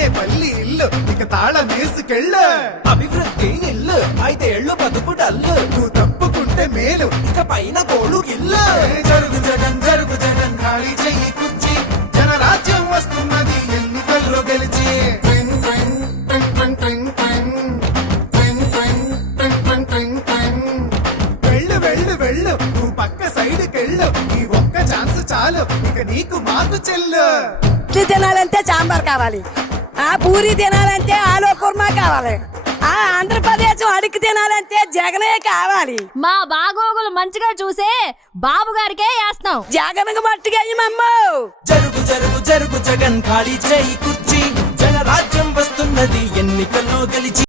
తాడేపల్లి ఇల్లు ఇక తాళమేసుకెళ్ళు. అభివృద్ధి ఇల్లు 5 ఏళ్ళు బతుకు డల్లు నువ్వు తప్పుకుంటే మేలు ఇక పైన కోడు గిల్లు జరుగు జగన్ ఖాళీ చెయ్యి కుర్చీ జనరాజ్యం వస్తున్నది ఎన్నికల్లో గెలిచి. ట్వింగ్ ట్వింగ్ ట్వింగ్ ట్వింగ్ ట్వింగ్ ట్వింగ్ ట్వింగ్ ట్వింగ్ ట్వింగ్ ట్వింగ్ ట్వింగ్. వెళ్ళు వెళ్ళు వెళ్ళు నువ్వు పక్క సైడ్కెళ్ళు ఈ ఒక్క ఛాన్స్ చాలు ఇక నీకు మాకు చెల్లు. ఇడ్లీ తినాలంటే సాంబార్ కావాలి, ఆ పూరి తినాలంటే ఆలు కుర్మా కావాలి, ఆ ఆంధ్రప్రదేశ్ అడిగి తినాలంటే జగనే కావాలి. మా బాగోగులు మంచిగా చూసే బాబు గారికే వేస్తాం. జగన్కి మట్టుగా జరుగు జరుగు జరుగు జగన్ ఖాళీ చేయి కుర్చీ జనరాజ్యం వస్తున్నది ఎన్నికల్లో గెలిచి.